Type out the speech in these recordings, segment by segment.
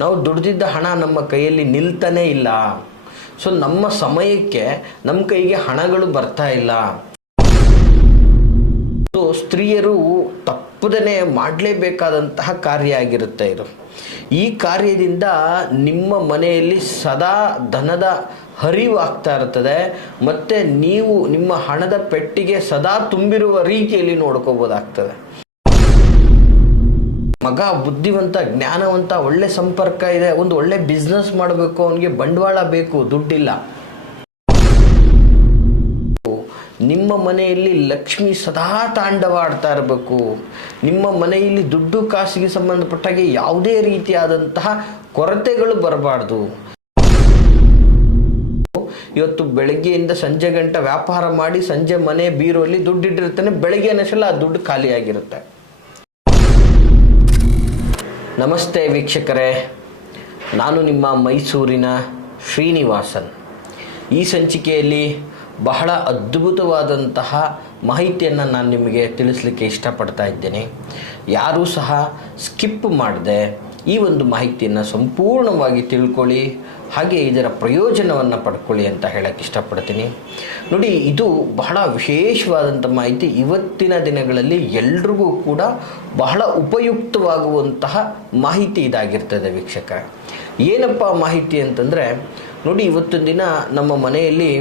ನಾವು ದುಡಿದಿದ್ದ ಹಣ ನಮ್ಮ ಕೈಯಲ್ಲಿ ನಿಲ್ತಾನೇ ಇಲ್ಲ. ಸೊ ನಮ್ಮ ಸಮಯಕ್ಕೆ ನಮ್ಮ ಕೈಗೆ ಹಣಗಳು ಬರ್ತಾ ಇಲ್ಲ. ಸೊ ಸ್ತ್ರೀಯರು ತಪ್ಪದೇ ಮಾಡಲೇಬೇಕಾದಂತಹ ಕಾರ್ಯ ಆಗಿರುತ್ತೆ ಇದು. ಈ ಕಾರ್ಯದಿಂದ ನಿಮ್ಮ ಮನೆಯಲ್ಲಿ ಸದಾ ಧನದ ಹರಿವು ಆಗ್ತಾ ಇರ್ತದೆ, ಮತ್ತು ನೀವು ನಿಮ್ಮ ಹಣದ ಪೆಟ್ಟಿಗೆ ಸದಾ ತುಂಬಿರುವ ರೀತಿಯಲ್ಲಿ ನೋಡ್ಕೋಬೋದಾಗ್ತದೆ. ಮಗ ಬುದ್ಧಿವಂತ, ಜ್ಞಾನವಂತ, ಒಳ್ಳೆ ಸಂಪರ್ಕ ಇದೆ, ಒಂದು ಒಳ್ಳೆ ಬಿಸ್ನೆಸ್ ಮಾಡಬೇಕು, ಅವನಿಗೆ ಬಂಡವಾಳ ಬೇಕು, ದುಡ್ಡಿಲ್ಲ. ನಿಮ್ಮ ಮನೆಯಲ್ಲಿ ಲಕ್ಷ್ಮಿ ಸದಾ ತಾಂಡವಾಡ್ತಾ ಇರಬೇಕು. ನಿಮ್ಮ ಮನೆಯಲ್ಲಿ ದುಡ್ಡು ಕಾಸಿಗೆ ಸಂಬಂಧಪಟ್ಟಾಗೆ ಯಾವುದೇ ರೀತಿಯಾದಂತಹ ಕೊರತೆಗಳು ಬರಬಾರ್ದು. ಇವತ್ತು ಬೆಳಗ್ಗೆಯಿಂದ ಸಂಜೆ ಗಂಟೆ ವ್ಯಾಪಾರ ಮಾಡಿ ಸಂಜೆ ಮನೆ ಬೀರೋಲ್ಲಿ ದುಡ್ಡಿಟ್ಟಿರ್ತಾನೆ, ಬೆಳಗ್ಗೆ ಅನ್ನೋಷ್ಟೆಲ್ಲ ಆ ದುಡ್ಡು ಖಾಲಿಯಾಗಿರುತ್ತೆ. ನಮಸ್ತೆ ವೀಕ್ಷಕರೇ, ನಾನು ನಿಮ್ಮ ಮೈಸೂರಿನ ಶ್ರೀನಿವಾಸನ್. ಈ ಸಂಚಿಕೆಯಲ್ಲಿ ಬಹಳ ಅದ್ಭುತವಾದಂತಹ ಮಾಹಿತಿಯನ್ನು ನಾನು ನಿಮಗೆ ತಿಳಿಸ್ಲಿಕ್ಕೆ ಇಷ್ಟಪಡ್ತಾ ಇದ್ದೇನೆ. ಯಾರೂ ಸಹ ಸ್ಕಿಪ್ ಮಾಡದೆ ಈ ಒಂದು ಮಾಹಿತಿಯನ್ನು ಸಂಪೂರ್ಣವಾಗಿ ತಿಳ್ಕೊಳ್ಳಿ, ಹಾಗೆ ಇದರ ಪ್ರಯೋಜನವನ್ನು ಪಡ್ಕೊಳ್ಳಿ ಅಂತ ಹೇಳಕ್ಕೆ ಇಷ್ಟಪಡ್ತೀನಿ. ನೋಡಿ, ಇದು ಬಹಳ ವಿಶೇಷವಾದಂಥ ಮಾಹಿತಿ. ಇವತ್ತಿನ ದಿನಗಳಲ್ಲಿ ಎಲ್ರಿಗೂ ಕೂಡ ಬಹಳ ಉಪಯುಕ್ತವಾಗುವಂತಹ ಮಾಹಿತಿ ಇದಾಗಿರ್ತದೆ ವೀಕ್ಷಕ. ಏನಪ್ಪ ಮಾಹಿತಿ ಅಂತಂದರೆ, ನೋಡಿ, ಇವತ್ತಿನ ದಿನ ನಮ್ಮ ಮನೆಯಲ್ಲಿ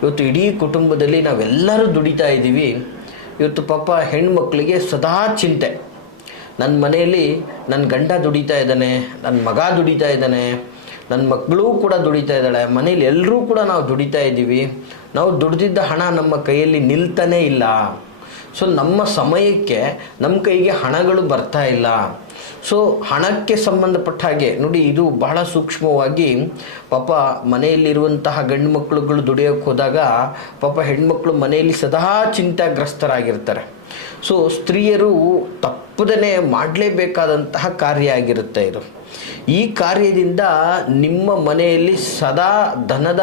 ಇವತ್ತು ಇಡೀ ಕುಟುಂಬದಲ್ಲಿ ನಾವೆಲ್ಲರೂ ದುಡಿತಾ ಇದ್ದೀವಿ. ಇವತ್ತು ಪಾಪ ಹೆಣ್ಮಕ್ಳಿಗೆ ಸದಾ ಚಿಂತೆ. ನನ್ನ ಮನೆಯಲ್ಲಿ ನನ್ನ ಗಂಡ ದುಡಿತಾ ಇದ್ದಾನೆ, ನನ್ನ ಮಗ ದುಡಿತಾ ಇದ್ದಾನೆ, ನನ್ನ ಮಕ್ಕಳು ಕೂಡ ದುಡಿತಾ ಇದ್ದಾಳೆ, ಮನೇಲಿ ಎಲ್ಲರೂ ಕೂಡ ನಾವು ದುಡಿತಾ ಇದ್ದೀವಿ. ನಾವು ದುಡಿದಿದ್ದ ಹಣ ನಮ್ಮ ಕೈಯಲ್ಲಿ ನಿಲ್ತಾನೇ ಇಲ್ಲ. ಸೊ ನಮ್ಮ ಸಮಯಕ್ಕೆ ನಮ್ಮ ಕೈಗೆ ಹಣಗಳು ಬರ್ತಾ ಇಲ್ಲ. ಸೊ ಹಣಕ್ಕೆ ಸಂಬಂಧಪಟ್ಟ ಹಾಗೆ ನೋಡಿ, ಇದು ಬಹಳ ಸೂಕ್ಷ್ಮವಾಗಿ ಪಾಪ ಮನೆಯಲ್ಲಿರುವಂತಹ ಗಂಡು ಮಕ್ಕಳುಗಳು ದುಡಿಯೋಕ್ಕೆ ಹೋದಾಗ ಪಾಪ ಹೆಣ್ಮಕ್ಳು ಮನೆಯಲ್ಲಿ ಸದಾ ಚಿಂತಾಗ್ರಸ್ತರಾಗಿರ್ತಾರೆ. ಸೊ ಸ್ತ್ರೀಯರು ತಪ್ಪದೇ ಮಾಡಲೇಬೇಕಾದಂತಹ ಕಾರ್ಯ ಆಗಿರುತ್ತೆ ಇದು. ಈ ಕಾರ್ಯದಿಂದ ನಿಮ್ಮ ಮನೆಯಲ್ಲಿ ಸದಾ ಧನದ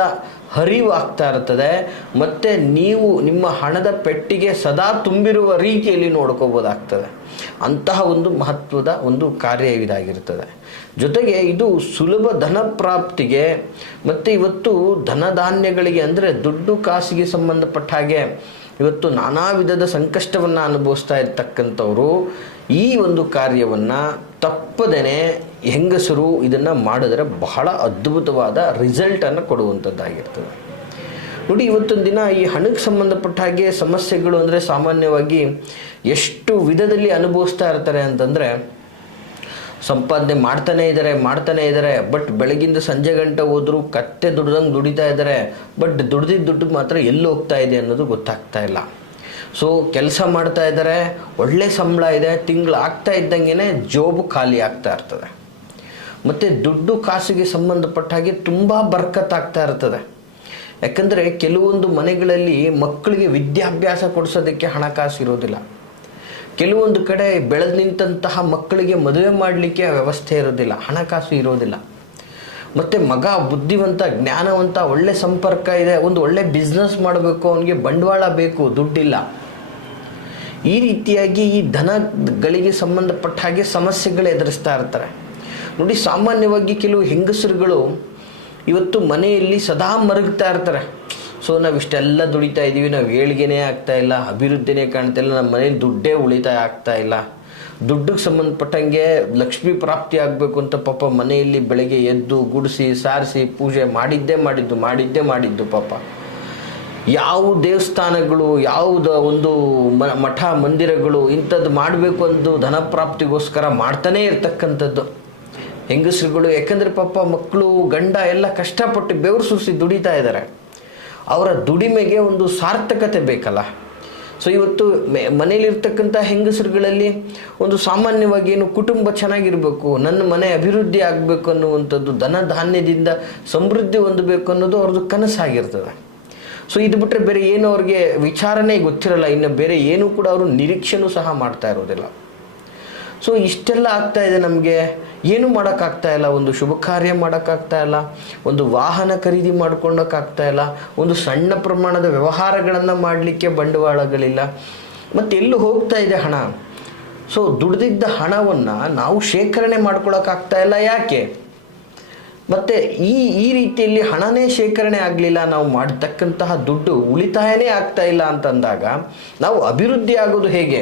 ಹರಿವು ಆಗ್ತಾ ಇರ್ತದೆ, ಮತ್ತು ನೀವು ನಿಮ್ಮ ಹಣದ ಪೆಟ್ಟಿಗೆ ಸದಾ ತುಂಬಿರುವ ರೀತಿಯಲ್ಲಿ ನೋಡ್ಕೋಬೋದಾಗ್ತದೆ. ಅಂತಹ ಒಂದು ಮಹತ್ವದ ಒಂದು ಕಾರ್ಯ ಇದಾಗಿರ್ತದೆ. ಜೊತೆಗೆ ಇದು ಸುಲಭ ಧನ ಪ್ರಾಪ್ತಿಗೆ ಮತ್ತು ಇವತ್ತು ಧನಧಾನ್ಯಗಳಿಗೆ ಅಂದರೆ ದುಡ್ಡು ಕಾಸಿಗೆ ಸಂಬಂಧಪಟ್ಟ ಹಾಗೆ ಇವತ್ತು ನಾನಾ ವಿಧದ ಸಂಕಷ್ಟವನ್ನು ಅನುಭವಿಸ್ತಾ ಇರ್ತಕ್ಕಂಥವರು ಈ ಒಂದು ಕಾರ್ಯವನ್ನು ತಪ್ಪದೇ ಹೆಂಗಸರು ಇದನ್ನು ಮಾಡಿದ್ರೆ ಬಹಳ ಅದ್ಭುತವಾದ ರಿಸಲ್ಟನ್ನು ಕೊಡುವಂಥದ್ದಾಗಿರ್ತದೆ. ನೋಡಿ, ಇವತ್ತೊಂದು ದಿನ ಈ ಹಣಕ್ಕೆ ಸಂಬಂಧಪಟ್ಟ ಹಾಗೆ ಸಮಸ್ಯೆಗಳು ಅಂದರೆ ಸಾಮಾನ್ಯವಾಗಿ ಎಷ್ಟು ವಿಧದಲ್ಲಿ ಅನುಭವಿಸ್ತಾ ಇರ್ತಾರೆ ಅಂತಂದರೆ, ಸಂಪಾದನೆ ಮಾಡ್ತಾನೇ ಇದ್ದಾರೆ, ಬಟ್ ಬೆಳಗಿಂದ ಸಂಜೆ ಗಂಟೆ ಹೋದರೂ ಕತ್ತೆ ದುಡ್ದಂಗೆ ದುಡಿತಾ ಇದ್ದಾರೆ, ಬಟ್ ದುಡ್ದಿದ್ದ ದುಡ್ಡು ಮಾತ್ರ ಎಲ್ಲಿ ಹೋಗ್ತಾ ಇದೆ ಅನ್ನೋದು ಗೊತ್ತಾಗ್ತಾ ಇಲ್ಲ. ಸೊ ಕೆಲಸ ಮಾಡ್ತಾ ಇದ್ದಾರೆ, ಒಳ್ಳೆ ಸಂಬಳ ಇದೆ, ತಿಂಗಳು ಆಗ್ತಾ ಇದ್ದಂಗೆ ಜಾಬ್ ಖಾಲಿ ಆಗ್ತಾ ಇರ್ತದೆ. ಮತ್ತು ದುಡ್ಡು ಕಾಸಿಗೆ ಸಂಬಂಧಪಟ್ಟ ಹಾಗೆ ತುಂಬ ಬರ್ಕತ್ತಾಗ್ತಾ ಇರ್ತದೆ. ಯಾಕಂದರೆ ಕೆಲವೊಂದು ಮನೆಗಳಲ್ಲಿ ಮಕ್ಕಳಿಗೆ ವಿದ್ಯಾಭ್ಯಾಸ ಕೊಡಿಸೋದಕ್ಕೆ ಹಣಕಾಸು ಇರೋದಿಲ್ಲ. ಕೆಲವೊಂದು ಕಡೆ ಬೆಳೆದು ನಿಂತಹ ಮಕ್ಕಳಿಗೆ ಮದುವೆ ಮಾಡಲಿಕ್ಕೆ ವ್ಯವಸ್ಥೆ ಇರೋದಿಲ್ಲ, ಹಣಕಾಸು ಇರೋದಿಲ್ಲ. ಮತ್ತು ಮಗ ಬುದ್ಧಿವಂತ, ಜ್ಞಾನವಂತ, ಒಳ್ಳೆ ಸಂಪರ್ಕ ಇದೆ, ಒಂದು ಒಳ್ಳೆ ಬಿಸ್ನೆಸ್ ಮಾಡಬೇಕು, ಅವನಿಗೆ ಬಂಡವಾಳ ಬೇಕು, ದುಡ್ಡಿಲ್ಲ. ಈ ರೀತಿಯಾಗಿ ಈ ಧನಗಳಿಗೆ ಸಂಬಂಧಪಟ್ಟ ಹಾಗೆ ಸಮಸ್ಯೆಗಳು ಎದುರಿಸ್ತಾ ಇರ್ತಾರೆ. ನೋಡಿ, ಸಾಮಾನ್ಯವಾಗಿ ಕೆಲವು ಹೆಂಗಸರುಗಳು ಇವತ್ತು ಮನೆಯಲ್ಲಿ ಸದಾ ಮರಗ್ತಾ ಇರ್ತಾರೆ. ಸೊ ನಾವು ಇಷ್ಟೆಲ್ಲ ದುಡಿತಾ ಇದ್ದೀವಿ, ನಾವು ಏಳಿಗೆನೇ ಆಗ್ತಾ ಇಲ್ಲ, ಅಭಿವೃದ್ಧಿನೇ ಕಾಣ್ತಾ ಇಲ್ಲ, ನಮ್ಮ ಮನೇಲಿ ದುಡ್ಡೇ ಉಳಿತಾಯ ಆಗ್ತಾ ಇಲ್ಲ, ದುಡ್ಡಿಗೆ ಸಂಬಂಧಪಟ್ಟಂಗೆ ಲಕ್ಷ್ಮೀ ಪ್ರಾಪ್ತಿ ಆಗಬೇಕು ಅಂತ ಪಾಪ ಮನೆಯಲ್ಲಿ ಬೆಳಗ್ಗೆ ಎದ್ದು ಗುಡಿಸಿ ಸಾರಿಸಿ ಪೂಜೆ ಮಾಡಿದ್ದೇ ಪಾಪ. ಯಾವ ದೇವಸ್ಥಾನಗಳು, ಯಾವುದ ಒಂದು ಮಠ ಮಂದಿರಗಳು ಇಂಥದ್ದು ಮಾಡಬೇಕು ಅಂದು ಧನ ಪ್ರಾಪ್ತಿಗೋಸ್ಕರ ಮಾಡ್ತಾನೇ ಇರ್ತಕ್ಕಂಥದ್ದು ಹೆಂಗಸರುಗಳು. ಯಾಕಂದರೆ ಪಾಪ ಮಕ್ಕಳು ಗಂಡ ಎಲ್ಲ ಕಷ್ಟಪಟ್ಟು ಬೆವರು ಸುರಿಸಿ ದುಡಿತಾ ಇದ್ದಾರೆ. ಅವರ ದುಡಿಮೆಗೆ ಒಂದು ಸಾರ್ಥಕತೆ ಬೇಕಲ್ಲ. ಸೊ ಇವತ್ತು ಮನೆಯಲ್ಲಿರ್ತಕ್ಕಂಥ ಹೆಂಗಸರುಗಳಲ್ಲಿ ಒಂದು ಸಾಮಾನ್ಯವಾಗಿ ಏನು ಕುಟುಂಬ ಚೆನ್ನಾಗಿರಬೇಕು, ನನ್ನ ಮನೆ ಅಭಿವೃದ್ಧಿ ಆಗಬೇಕು ಅನ್ನುವಂಥದ್ದು, ಧನ ಧಾನ್ಯದಿಂದ ಸಮೃದ್ಧಿ ಹೊಂದಬೇಕು ಅನ್ನೋದು ಅವ್ರದ್ದು ಕನಸಾಗಿರ್ತದೆ. ಸೊ ಇದು ಬಿಟ್ಟರೆ ಬೇರೆ ಏನು ಅವ್ರಿಗೆ ವಿಚಾರನೇ ಗೊತ್ತಿರಲ್ಲ, ಇನ್ನು ಬೇರೆ ಏನೂ ಕೂಡ ಅವರು ನಿರೀಕ್ಷೆನೂ ಸಹ ಮಾಡ್ತಾ ಇರೋದಿಲ್ಲ. ಸೊ ಇಷ್ಟೆಲ್ಲ ಆಗ್ತಾ ಇದೆ, ನಮಗೆ ಏನು ಮಾಡೋಕ್ಕಾಗ್ತಾ ಇಲ್ಲ, ಒಂದು ಶುಭ ಕಾರ್ಯ ಮಾಡೋಕ್ಕಾಗ್ತಾ ಇಲ್ಲ, ಒಂದು ವಾಹನ ಖರೀದಿ ಮಾಡ್ಕೊಳ್ಳೋಕ್ಕಾಗ್ತಾ ಇಲ್ಲ, ಒಂದು ಸಣ್ಣ ಪ್ರಮಾಣದ ವ್ಯವಹಾರಗಳನ್ನು ಮಾಡಲಿಕ್ಕೆ ಬಂಡವಾಳಗಳಿಲ್ಲ, ಮತ್ತು ಎಲ್ಲೂ ಹೋಗ್ತಾ ಇದೆ ಹಣ. ಸೊ ದುಡ್ದಿದ್ದ ಹಣವನ್ನು ನಾವು ಶೇಖರಣೆ ಮಾಡ್ಕೊಳ್ಳೋಕ್ಕಾಗ್ತಾ ಇಲ್ಲ. ಯಾಕೆ? ಮತ್ತು ಈ ರೀತಿಯಲ್ಲಿ ಹಣನೇ ಶೇಖರಣೆ ಆಗಲಿಲ್ಲ, ನಾವು ಮಾಡತಕ್ಕಂತಹ ದುಡ್ಡು ಉಳಿತಾಯನೇ ಆಗ್ತಾ ಇಲ್ಲ ಅಂತಂದಾಗ ನಾವು ಅಭಿವೃದ್ಧಿ ಆಗೋದು ಹೇಗೆ?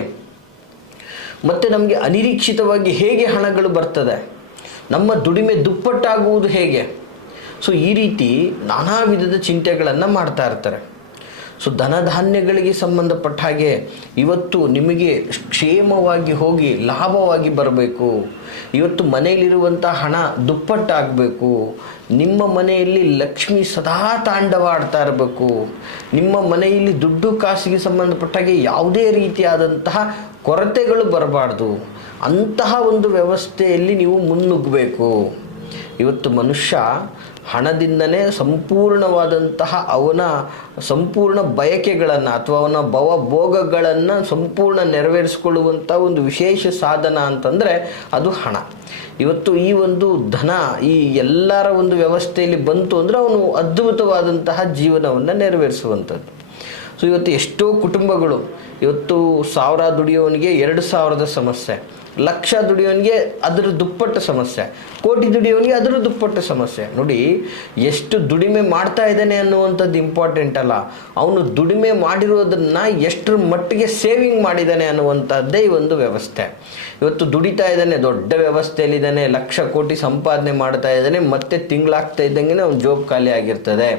ಮತ್ತು ನಮಗೆ ಅನಿರೀಕ್ಷಿತವಾಗಿ ಹೇಗೆ ಹಣಗಳು ಬರ್ತದೆ? ನಮ್ಮ ದುಡಿಮೆ ದುಪ್ಪಟ್ಟಾಗುವುದು ಹೇಗೆ? ಸೊ ಈ ರೀತಿ ನಾನಾ ವಿಧದ ಚಿಂತೆಗಳನ್ನು ಮಾಡ್ತಾ ಇರ್ತಾರೆ. ಸೊ ಧನಧಾನ್ಯಗಳಿಗೆ ಸಂಬಂಧಪಟ್ಟ ಹಾಗೆ ಇವತ್ತು ನಿಮಗೆ ಕ್ಷೇಮವಾಗಿ ಹೋಗಿ ಲಾಭವಾಗಿ ಬರಬೇಕು, ಇವತ್ತು ಮನೆಯಲ್ಲಿರುವಂಥ ಹಣ ದುಪ್ಪಟ್ಟಾಗಬೇಕು, ನಿಮ್ಮ ಮನೆಯಲ್ಲಿ ಲಕ್ಷ್ಮಿ ಸದಾ ತಾಂಡವಾಡ್ತಾ ಇರಬೇಕು, ನಿಮ್ಮ ಮನೆಯಲ್ಲಿ ದುಡ್ಡು ಕಾಸಿಗೆ ಸಂಬಂಧಪಟ್ಟಾಗೆ ಯಾವುದೇ ರೀತಿಯಾದಂತಹ ಕೊರತೆಗಳು ಬರಬಾರ್ದು, ಅಂತಹ ಒಂದು ವ್ಯವಸ್ಥೆಯಲ್ಲಿ ನೀವು ಮುನ್ನುಗ್ಗಬೇಕು. ಇವತ್ತು ಮನುಷ್ಯ ಹಣದಿಂದನೇ ಸಂಪೂರ್ಣವಾದಂತಹ ಅವನ ಸಂಪೂರ್ಣ ಬಯಕೆಗಳನ್ನು ಅಥವಾ ಅವನ ಭವಭೋಗಗಳನ್ನು ಸಂಪೂರ್ಣ ನೆರವೇರಿಸಿಕೊಳ್ಳುವಂಥ ಒಂದು ವಿಶೇಷ ಸಾಧನ ಅಂತಂದರೆ ಅದು ಹಣ. ಇವತ್ತು ಈ ಒಂದು ಧನ ಈ ಎಲ್ಲರ ಒಂದು ವ್ಯವಸ್ಥೆಯಲ್ಲಿ ಬಂತು ಅಂದರೆ ಅವನು ಅದ್ಭುತವಾದಂತಹ ಜೀವನವನ್ನು ನೆರವೇರಿಸುವಂಥದ್ದು. ಸೊ ಇವತ್ತು ಎಷ್ಟೋ ಕುಟುಂಬಗಳು ಇವತ್ತು 1000 ದುಡಿಯೋನಿಗೆ 2000ದ ಸಮಸ್ಯೆ, ಲಕ್ಷ ದುಡಿಯೋನಿಗೆ ಅದರ ದುಪ್ಪಟ್ಟು ಸಮಸ್ಯೆ, ಕೋಟಿ ದುಡಿಯೋನಿಗೆ ಅದರ ದುಪ್ಪಟ್ಟು ಸಮಸ್ಯೆ. ನೋಡಿ, ಎಷ್ಟು ದುಡಿಮೆ ಮಾಡ್ತಾ ಇದ್ದಾನೆ ಅನ್ನುವಂಥದ್ದು ಇಂಪಾರ್ಟೆಂಟ್ ಅಲ್ಲ, ಅವನು ದುಡಿಮೆ ಮಾಡಿರೋದನ್ನು ಎಷ್ಟರ ಮಟ್ಟಿಗೆ ಸೇವಿಂಗ್ ಮಾಡಿದ್ದಾನೆ ಅನ್ನುವಂಥದ್ದೇ ಈ ಒಂದು ವ್ಯವಸ್ಥೆ. ಇವತ್ತು ದುಡಿತಾ ಇದ್ದಾನೆ, ದೊಡ್ಡ ವ್ಯವಸ್ಥೆಯಲ್ಲಿದ್ದಾನೆ, ಲಕ್ಷ ಕೋಟಿ ಸಂಪಾದನೆ ಮಾಡ್ತಾ ಇದ್ದಾನೆ, ಮತ್ತೆ ತಿಂಗಳಾಗ್ತಾ ಇದ್ದಂಗೆ ಅವ್ನ ಜೋಬ್ ಖಾಲಿ ಆಗಿರ್ತದೆ.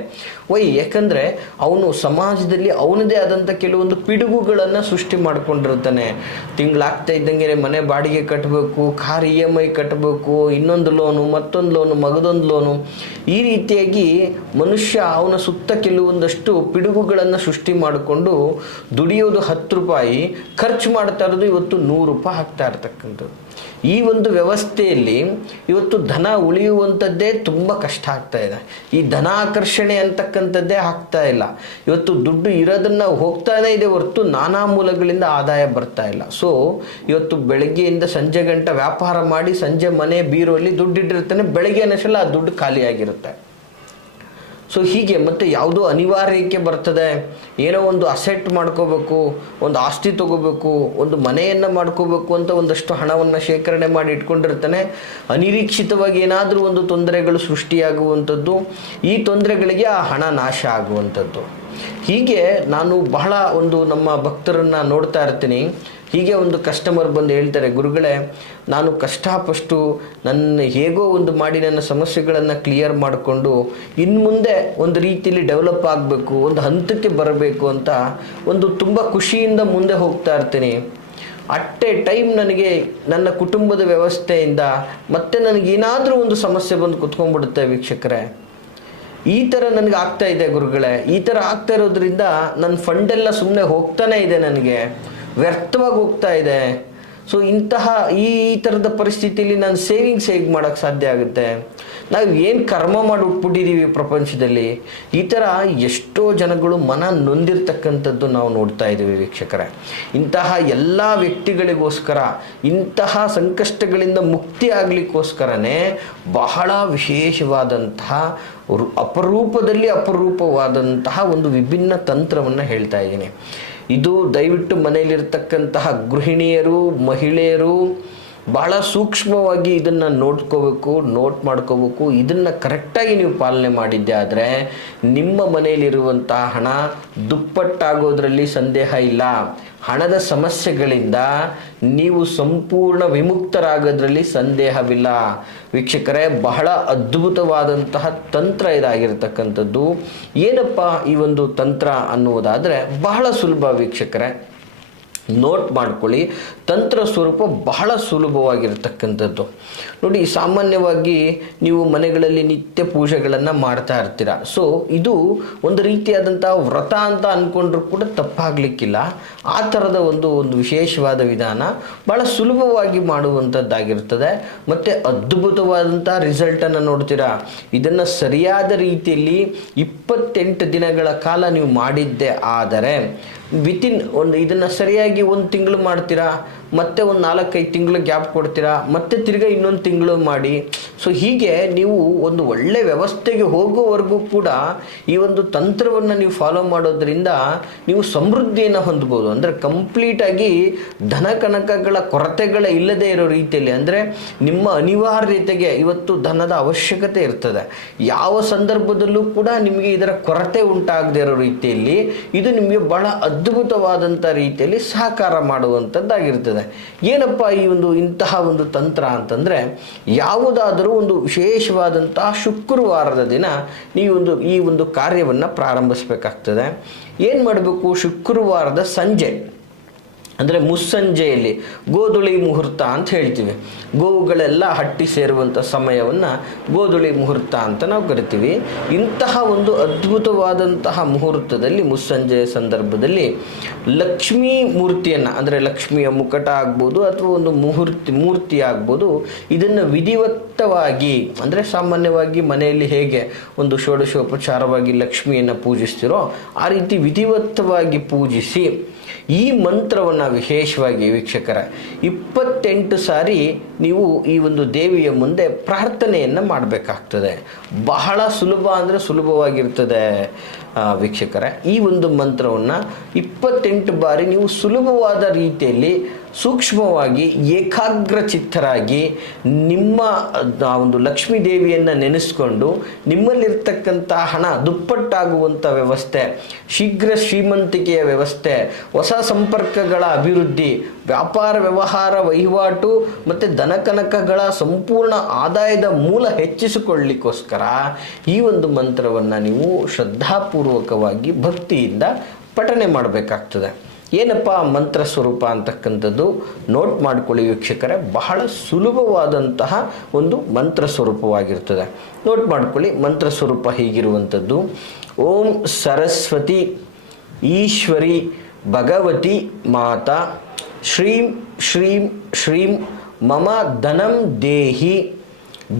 ಯಾಕಂದರೆ ಅವನು ಸಮಾಜದಲ್ಲಿ ಅವನದೇ ಆದಂಥ ಕೆಲವೊಂದು ಪಿಡುಗುಗಳನ್ನು ಸೃಷ್ಟಿ ಮಾಡ್ಕೊಂಡಿರ್ತಾನೆ. ತಿಂಗಳಾಗ್ತಾ ಇದ್ದಂಗೆ ಮನೆ ಬಾಡಿಗೆ ಕಟ್ಟಬೇಕು, ಕಾರ್ EMI ಕಟ್ಟಬೇಕು, ಇನ್ನೊಂದು ಲೋನು, ಮತ್ತೊಂದು ಲೋನು, ಮಗದೊಂದು ಲೋನು, ಈ ರೀತಿಯಾಗಿ ಮನುಷ್ಯ ಅವನ ಸುತ್ತ ಕೆಲವೊಂದಷ್ಟು ಪಿಡುಗುಗಳನ್ನು ಸೃಷ್ಟಿ ಮಾಡಿಕೊಂಡು ದುಡಿಯೋದು 10 ರೂಪಾಯಿ, ಖರ್ಚು ಮಾಡ್ತಾ ಇರೋದು ಇವತ್ತು 100 ರೂಪಾಯಿ ಹಾಕ್ತಾ ಇರ್ತಕ್ಕಂಥದ್ದು. ಈ ಒಂದು ವ್ಯವಸ್ಥೆಯಲ್ಲಿ ಇವತ್ತು ಧನ ಉಳಿಯುವಂಥದ್ದೇ ತುಂಬ ಕಷ್ಟ ಆಗ್ತಾ ಇದೆ. ಈ ಧನ ಆಕರ್ಷಣೆ ಅಂತಕ್ಕಂಥದ್ದೇ ಆಗ್ತಾ ಇಲ್ಲ. ಇವತ್ತು ದುಡ್ಡು ಇರೋದನ್ನು ಹೋಗ್ತಾನೇ ಇದೆ ಹೊರತು ನಾನಾ ಮೂಲಗಳಿಂದ ಆದಾಯ ಬರ್ತಾ ಇಲ್ಲ. ಸೊ ಇವತ್ತು ಬೆಳಗ್ಗೆಯಿಂದ ಸಂಜೆ ಗಂಟ ವ್ಯಾಪಾರ ಮಾಡಿ ಸಂಜೆ ಮನೆ ಬೀರೋಲ್ಲಿ ದುಡ್ಡಿಟ್ಟಿರ್ತಾನೆ, ಬೆಳಗ್ಗೆ ಅನ್ನೋಷ್ಟೆಲ್ಲ ಆ ದುಡ್ಡು ಖಾಲಿಯಾಗಿರುತ್ತೆ. ಸೊ ಹೀಗೆ ಮತ್ತೆ ಯಾವುದೋ ಅನಿವಾರ್ಯಕ್ಕೆ ಬರ್ತದೆ, ಏನೋ ಒಂದು ಅಸೆಟ್ ಮಾಡ್ಕೋಬೇಕು, ಒಂದು ಆಸ್ತಿ ತೊಗೋಬೇಕು, ಒಂದು ಮನೆಯನ್ನು ಮಾಡ್ಕೋಬೇಕು ಅಂತ ಒಂದಷ್ಟು ಹಣವನ್ನು ಶೇಖರಣೆ ಮಾಡಿ ಇಟ್ಕೊಂಡಿರ್ತಾನೆ. ಅನಿರೀಕ್ಷಿತವಾಗಿ ಏನಾದರೂ ಒಂದು ತೊಂದರೆಗಳು ಸೃಷ್ಟಿಯಾಗುವಂಥದ್ದು, ಈ ತೊಂದರೆಗಳಿಗೆ ಆ ಹಣ ನಾಶ ಆಗುವಂಥದ್ದು. ಹೀಗೆ ನಾನು ಬಹಳ ಒಂದು ನಮ್ಮ ಭಕ್ತರನ್ನು ನೋಡ್ತಾ ಇರ್ತೀನಿ. ಹೀಗೆ ಒಂದು ಕಸ್ಟಮರ್ ಬಂದು ಹೇಳ್ತಾರೆ, ಗುರುಗಳೇ ನಾನು ಕಷ್ಟಪಟ್ಟು ನನ್ನ ಹೇಗೋ ಒಂದು ಮಾಡಿ ನನ್ನ ಸಮಸ್ಯೆಗಳನ್ನು ಕ್ಲಿಯರ್ ಮಾಡಿಕೊಂಡು ಇನ್ನು ಮುಂದೆ ಒಂದು ರೀತಿಯಲ್ಲಿ ಡೆವಲಪ್ ಆಗಬೇಕು, ಒಂದು ಹಂತಕ್ಕೆ ಬರಬೇಕು ಅಂತ ಒಂದು ತುಂಬ ಖುಷಿಯಿಂದ ಮುಂದೆ ಹೋಗ್ತಾ ಇರ್ತೀನಿ. ಅಟ್ ಎ ಟೈಮ್ ನನಗೆ ನನ್ನ ಕುಟುಂಬದ ವ್ಯವಸ್ಥೆಯಿಂದ ಮತ್ತೆ ನನಗೇನಾದರೂ ಒಂದು ಸಮಸ್ಯೆ ಬಂದು ಕುತ್ಕೊಂಡ್ಬಿಡುತ್ತೆ ವೀಕ್ಷಕರೇ. ಈ ಥರ ನನಗೆ ಆಗ್ತಾ ಇದೆ ಗುರುಗಳೇ, ಈ ಥರ ಆಗ್ತಾ ಇರೋದ್ರಿಂದ ನನ್ನ ಫಂಡೆಲ್ಲ ಸುಮ್ಮನೆ ಹೋಗ್ತಾನೆ ಇದೆ, ನನಗೆ ವ್ಯರ್ಥವಾಗಿ ಹೋಗ್ತಾ ಇದೆ. ಸೊ ಇಂತಹ ಈ ಥರದ ಪರಿಸ್ಥಿತಿಯಲ್ಲಿ ನಾನು ಸೇವಿಂಗ್ಸ್ ಹೇಗೆ ಮಾಡೋಕ್ಕೆ ಸಾಧ್ಯ ಆಗುತ್ತೆ? ನಾವು ಏನು ಕರ್ಮ ಮಾಡಿ ಉಟ್ಬಿಟ್ಟಿದ್ದೀವಿ ಪ್ರಪಂಚದಲ್ಲಿ? ಈ ಥರ ಎಷ್ಟೋ ಜನಗಳು ಮನ ನೊಂದಿರ್ತಕ್ಕಂಥದ್ದು ನಾವು ನೋಡ್ತಾ ಇದ್ದೀವಿ ವೀಕ್ಷಕರೇ. ಇಂತಹ ಎಲ್ಲ ವ್ಯಕ್ತಿಗಳಿಗೋಸ್ಕರ, ಇಂತಹ ಸಂಕಷ್ಟಗಳಿಂದ ಮುಕ್ತಿ ಆಗಲಿಕ್ಕೋಸ್ಕರನೇ ಬಹಳ ವಿಶೇಷವಾದಂತಹ ಅಪರೂಪದಲ್ಲಿ ಅಪರೂಪವಾದಂತಹ ಒಂದು ವಿಭಿನ್ನ ತಂತ್ರವನ್ನು ಹೇಳ್ತಾ ಇದ್ದೀನಿ. ಇದು ದಯವಿಟ್ಟು ಮನೆಯಲ್ಲಿರ್ತಕ್ಕಂತಹ ಗೃಹಿಣಿಯರು, ಮಹಿಳೆಯರು ಭಾಳ ಸೂಕ್ಷ್ಮವಾಗಿ ಇದನ್ನು ನೋಟ್ ಮಾಡ್ಕೋಬೇಕು. ಇದನ್ನು ಕರೆಕ್ಟಾಗಿ ನೀವು ಪಾಲನೆ ಮಾಡಿದ್ದೆ ಆದರೆ ನಿಮ್ಮ ಮನೆಯಲ್ಲಿರುವಂತಹ ಹಣ ದುಪ್ಪಟ್ಟಾಗೋದ್ರಲ್ಲಿ ಸಂದೇಹ ಇಲ್ಲ. ಹಣದ ಸಮಸ್ಯೆಗಳಿಂದ ನೀವು ಸಂಪೂರ್ಣ ವಿಮುಕ್ತರಾಗೋದ್ರಲ್ಲಿ ಸಂದೇಹವಿಲ್ಲ ವೀಕ್ಷಕರೇ. ಬಹಳ ಅದ್ಭುತವಾದಂತಹ ತಂತ್ರ ಇದಾಗಿರ್ತಕ್ಕಂಥದ್ದು. ಏನಪ್ಪ ಈ ಒಂದು ತಂತ್ರ ಅನ್ನುವುದಾದರೆ ಬಹಳ ಸುಲಭ ವೀಕ್ಷಕರೇ, ನೋಟ್ ಮಾಡ್ಕೊಳ್ಳಿ. ತಂತ್ರ ಸ್ವರೂಪ ಬಹಳ ಸುಲಭವಾಗಿರ್ತಕ್ಕಂಥದ್ದು. ನೋಡಿ, ಸಾಮಾನ್ಯವಾಗಿ ನೀವು ಮನೆಗಳಲ್ಲಿ ನಿತ್ಯ ಪೂಜೆಗಳನ್ನು ಮಾಡ್ತಾ ಇರ್ತೀರ. ಸೊ ಇದು ಒಂದು ರೀತಿಯಾದಂಥ ವ್ರತ ಅಂತ ಅಂದ್ಕೊಂಡ್ರೂ ಕೂಡ ತಪ್ಪಾಗಲಿಕ್ಕಿಲ್ಲ. ಆ ಥರದ ಒಂದು ವಿಶೇಷವಾದ ವಿಧಾನ ಭಾಳ ಸುಲಭವಾಗಿ ಮಾಡುವಂಥದ್ದಾಗಿರ್ತದೆ ಮತ್ತು ಅದ್ಭುತವಾದಂಥ ರಿಸಲ್ಟನ್ನು ನೋಡ್ತೀರಾ. ಇದನ್ನು ಸರಿಯಾದ ರೀತಿಯಲ್ಲಿ 28 ದಿನಗಳ ಕಾಲ ನೀವು ಮಾಡಿದ್ದೆ ಆದರೆ ವಿತಿನ್ ಇದನ್ನು ಸರಿಯಾಗಿ 1 ತಿಂಗಳು ಮಾಡ್ತೀರಾ, ಮತ್ತೆ ಒಂದು 4-5 ತಿಂಗಳು ಗ್ಯಾಪ್ ಕೊಡ್ತೀರಾ, ಮತ್ತೆ ತಿರ್ಗಾ ಇನ್ನೊಂದು ತಿಂಗಳು ಮಾಡಿ. ಸೊ ಹೀಗೆ ನೀವು ಒಂದು ಒಳ್ಳೆ ವ್ಯವಸ್ಥೆಗೆ ಹೋಗೋವರೆಗೂ ಕೂಡ ಈ ಒಂದು ತಂತ್ರವನ್ನು ನೀವು ಫಾಲೋ ಮಾಡೋದ್ರಿಂದ ನೀವು ಸಮೃದ್ಧಿಯನ್ನು ಹೊಂದ್ಬೋದು. ಅಂದರೆ ಕಂಪ್ಲೀಟಾಗಿ ಧನ ಕನಕಗಳ ಕೊರತೆಗಳ ಇಲ್ಲದೆ ಇರೋ ರೀತಿಯಲ್ಲಿ, ಅಂದರೆ ನಿಮ್ಮ ಅನಿವಾರ್ಯತೆಗೆ ಇವತ್ತು ಧನದ ಅವಶ್ಯಕತೆ ಇರ್ತದೆ, ಯಾವ ಸಂದರ್ಭದಲ್ಲೂ ಕೂಡ ನಿಮಗೆ ಇದರ ಕೊರತೆ ಉಂಟಾಗದೇ ಇರೋ ರೀತಿಯಲ್ಲಿ ಇದು ನಿಮಗೆ ಬಹಳ ಅದ್ಭುತವಾದಂಥ ರೀತಿಯಲ್ಲಿ ಸಹಕಾರ ಮಾಡುವಂಥದ್ದಾಗಿರ್ತದೆ. ಏನಪ್ಪ ಇಂತಹ ಒಂದು ತಂತ್ರ ಅಂತಂದರೆ, ಯಾವುದಾದರೂ ಒಂದು ವಿಶೇಷವಾದಂತಹ ಶುಕ್ರವಾರದ ದಿನ ನೀವು ಈ ಒಂದು ಕಾರ್ಯವನ್ನು ಪ್ರಾರಂಭಿಸಬೇಕಾಗ್ತದೆ. ಏನು ಮಾಡಬೇಕು? ಶುಕ್ರವಾರದ ಸಂಜೆ ಅಂದರೆ ಮುಸ್ಸಂಜೆಯಲ್ಲಿ ಗೋಧುಳಿ ಮುಹೂರ್ತ ಅಂತ ಹೇಳ್ತೀವಿ. ಗೋವುಗಳೆಲ್ಲ ಹಟ್ಟಿ ಸೇರುವಂಥ ಸಮಯವನ್ನು ಗೋಧುಳಿ ಮುಹೂರ್ತ ಅಂತ ನಾವು ಕರಿತೀವಿ. ಇಂತಹ ಒಂದು ಅದ್ಭುತವಾದಂತಹ ಮುಹೂರ್ತದಲ್ಲಿ, ಮುಸ್ಸಂಜೆಯ ಸಂದರ್ಭದಲ್ಲಿ ಲಕ್ಷ್ಮೀ ಮೂರ್ತಿಯನ್ನು, ಅಂದರೆ ಲಕ್ಷ್ಮಿಯ ಮುಕಟ ಆಗ್ಬೋದು ಅಥವಾ ಒಂದು ಮೂರ್ತಿ ಆಗ್ಬೋದು, ಇದನ್ನು ವಿಧಿವತ್ತವಾಗಿ, ಅಂದರೆ ಸಾಮಾನ್ಯವಾಗಿ ಮನೆಯಲ್ಲಿ ಹೇಗೆ ಒಂದು ಷೋಡಶೋಪಚಾರವಾಗಿ ಲಕ್ಷ್ಮಿಯನ್ನು ಪೂಜಿಸ್ತಿರೋ ಆ ರೀತಿ ವಿಧಿವತ್ತವಾಗಿ ಪೂಜಿಸಿ ಈ ಮಂತ್ರವನ್ನು ವಿಶೇಷವಾಗಿ ವೀಕ್ಷಕರ 28 ಸಾರಿ ನೀವು ಈ ಒಂದು ದೇವಿಯ ಮುಂದೆ ಪ್ರಾರ್ಥನೆಯನ್ನು ಮಾಡಬೇಕಾಗ್ತದೆ. ಬಹಳ ಸುಲಭ ಅಂದರೆ ಸುಲಭವಾಗಿರ್ತದೆ ವೀಕ್ಷಕರ. ಈ ಒಂದು ಮಂತ್ರವನ್ನು 28 ಬಾರಿ ನೀವು ಸುಲಭವಾದ ರೀತಿಯಲ್ಲಿ ಸೂಕ್ಷ್ಮವಾಗಿ ಏಕಾಗ್ರಚಿತ್ತರಾಗಿ ನಿಮ್ಮ ಒಂದು ಲಕ್ಷ್ಮೀ ದೇವಿಯನ್ನು ನೆನೆಸ್ಕೊಂಡು ನಿಮ್ಮಲ್ಲಿರ್ತಕ್ಕಂಥ ಹಣ ದುಪ್ಪಟ್ಟಾಗುವಂಥ ವ್ಯವಸ್ಥೆ, ಶೀಘ್ರ ಶ್ರೀಮಂತಿಕೆಯ ವ್ಯವಸ್ಥೆ, ಹೊಸ ಸಂಪರ್ಕಗಳ ಅಭಿವೃದ್ಧಿ, ವ್ಯಾಪಾರ ವ್ಯವಹಾರ ವಹಿವಾಟು ಮತ್ತು ಧನಕನಕಗಳ ಸಂಪೂರ್ಣ ಆದಾಯದ ಮೂಲ ಹೆಚ್ಚಿಸಿಕೊಳ್ಳಲಿಕ್ಕೋಸ್ಕರ ಈ ಒಂದು ಮಂತ್ರವನ್ನು ನೀವು ಶ್ರದ್ಧಾಪೂರ್ವಕವಾಗಿ ಭಕ್ತಿಯಿಂದ ಪಠನೆ ಮಾಡಬೇಕಾಗ್ತದೆ. ಏನಪ್ಪ ಮಂತ್ರ ಸ್ವರೂಪ ಅಂತಕ್ಕಂಥದ್ದು ನೋಟ್ ಮಾಡ್ಕೊಳ್ಳಿ ವೀಕ್ಷಕರೇ. ಬಹಳ ಸುಲಭವಾದಂತಹ ಒಂದು ಮಂತ್ರ ಸ್ವರೂಪವಾಗಿರ್ತದೆ. ನೋಟ್ ಮಾಡ್ಕೊಳ್ಳಿ. ಮಂತ್ರ ಸ್ವರೂಪ ಹೀಗಿರುವಂಥದ್ದು: ಓಂ ಸರಸ್ವತಿ ಈಶ್ವರಿ ಭಗವತಿ ಮಾತಾ ಶ್ರೀಂ ಶ್ರೀಂ ಶ್ರೀಂ ಮಮ ಧನಂ ದೇಹಿ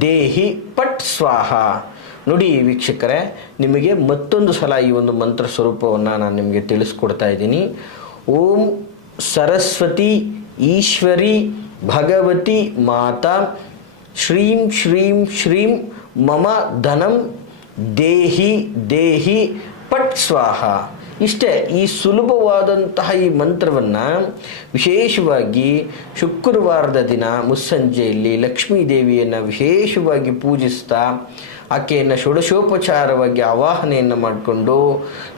ದೇಹಿ ಪಟ್ ಸ್ವಾಹ. ನೋಡಿ ವೀಕ್ಷಕರೇ, ನಿಮಗೆ ಮತ್ತೊಂದು ಸಲ ಈ ಒಂದು ಮಂತ್ರ ಸ್ವರೂಪವನ್ನು ನಾನು ನಿಮಗೆ ತಿಳಿಸ್ಕೊಡ್ತಾ ಇದ್ದೀನಿ. ಓಂ ಸರಸ್ವತಿ ಈಶ್ವರಿ ಭಗವತಿ ಮಾತಾ ಶ್ರೀಂ ಶ್ರೀಂ ಶ್ರೀಂ ಮಮ ಧನಂ ದೇಹಿ ದೇಹಿ ಪಟ್ ಸ್ವಾಹ. ಇಷ್ಟೇ. ಈ ಸುಲಭವಾದಂತಹ ಈ ಮಂತ್ರವನ್ನು ವಿಶೇಷವಾಗಿ ಶುಕ್ರವಾರದ ದಿನ ಮುಸ್ಸಂಜೆಯಲ್ಲಿ ಲಕ್ಷ್ಮೀ ದೇವಿಯನ್ನು ವಿಶೇಷವಾಗಿ ಪೂಜಿಸ್ತಾ ಆಕೆಯನ್ನು ಷೋಡಶೋಪಚಾರವಾಗಿ ಆವಾಹನೆಯನ್ನು ಮಾಡಿಕೊಂಡು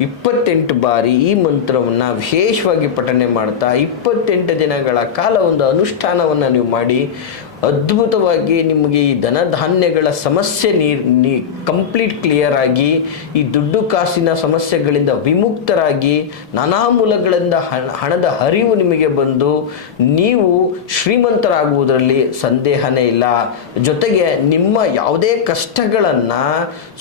28 ಬಾರಿ ಈ ಮಂತ್ರವನ್ನು ವಿಶೇಷವಾಗಿ ಪಠನೆ ಮಾಡ್ತಾ 28 ದಿನಗಳ ಕಾಲ ಒಂದು ಅನುಷ್ಠಾನವನ್ನು ನೀವು ಮಾಡಿ ಅದ್ಭುತವಾಗಿ ನಿಮಗೆ ಈ ಧನಧಾನ್ಯಗಳ ಸಮಸ್ಯೆ ಕಂಪ್ಲೀಟ್ ಕ್ಲಿಯರ್ ಆಗಿ, ಈ ದುಡ್ಡು ಕಾಸಿನ ಸಮಸ್ಯೆಗಳಿಂದ ವಿಮುಕ್ತರಾಗಿ, ನಾನಾ ಮೂಲಗಳಿಂದ ಹಣದ ಹರಿವು ನಿಮಗೆ ಬಂದು ನೀವು ಶ್ರೀಮಂತರಾಗುವುದರಲ್ಲಿ ಸಂದೇಹನೇ ಇಲ್ಲ. ಜೊತೆಗೆ ನಿಮ್ಮ ಯಾವುದೇ ಕಷ್ಟಗಳನ್ನು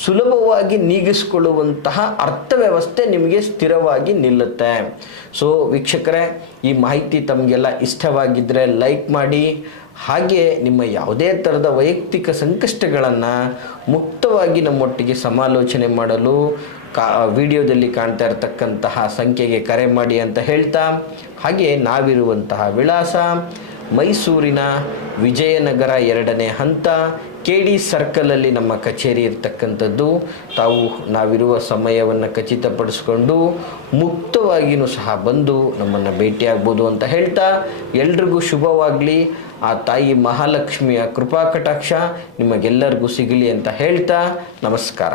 ಸುಲಭವಾಗಿ ನೀಗಿಸಿಕೊಳ್ಳುವಂತಹ ಅರ್ಥವ್ಯವಸ್ಥೆ ನಿಮಗೆ ಸ್ಥಿರವಾಗಿ ನಿಲ್ಲುತ್ತೆ. ಸೊ ವೀಕ್ಷಕರೇ, ಈ ಮಾಹಿತಿ ತಮಗೆಲ್ಲ ಇಷ್ಟವಾಗಿದ್ದರೆ ಲೈಕ್ ಮಾಡಿ. ಹಾಗೆ ನಿಮ್ಮ ಯಾವುದೇ ಥರದ ವೈಯಕ್ತಿಕ ಸಂಕಷ್ಟಗಳನ್ನು ಮುಕ್ತವಾಗಿ ನಮ್ಮೊಟ್ಟಿಗೆ ಸಮಾಲೋಚನೆ ಮಾಡಲು ವಿಡಿಯೋದಲ್ಲಿ ಕಾಣ್ತಾ ಇರತಕ್ಕಂತಹ ಸಂಖ್ಯೆಗೆ ಕರೆ ಮಾಡಿ ಅಂತ ಹೇಳ್ತಾ, ಹಾಗೆ ನಾವಿರುವಂತಹ ವಿಳಾಸ ಮೈಸೂರಿನ ವಿಜಯನಗರ 2ನೇ ಹಂತ KD ಸರ್ಕಲಲ್ಲಿ ನಮ್ಮ ಕಚೇರಿ ಇರ್ತಕ್ಕಂಥದ್ದು. ನಾವಿರುವ ಸಮಯವನ್ನು ಖಚಿತಪಡಿಸ್ಕೊಂಡು ಮುಕ್ತವಾಗಿಯೂ ಸಹ ಬಂದು ನಮ್ಮನ್ನು ಭೇಟಿಯಾಗ್ಬೋದು ಅಂತ ಹೇಳ್ತಾ, ಎಲ್ರಿಗೂ ಶುಭವಾಗಲಿ. ಆ ತಾಯಿ ಮಹಾಲಕ್ಷ್ಮಿಯ ಕೃಪಾ ಕಟಾಕ್ಷ ನಿಮಗೆಲ್ಲರಿಗೂ ಸಿಗಲಿ ಅಂತ ಹೇಳ್ತಾ ನಮಸ್ಕಾರ.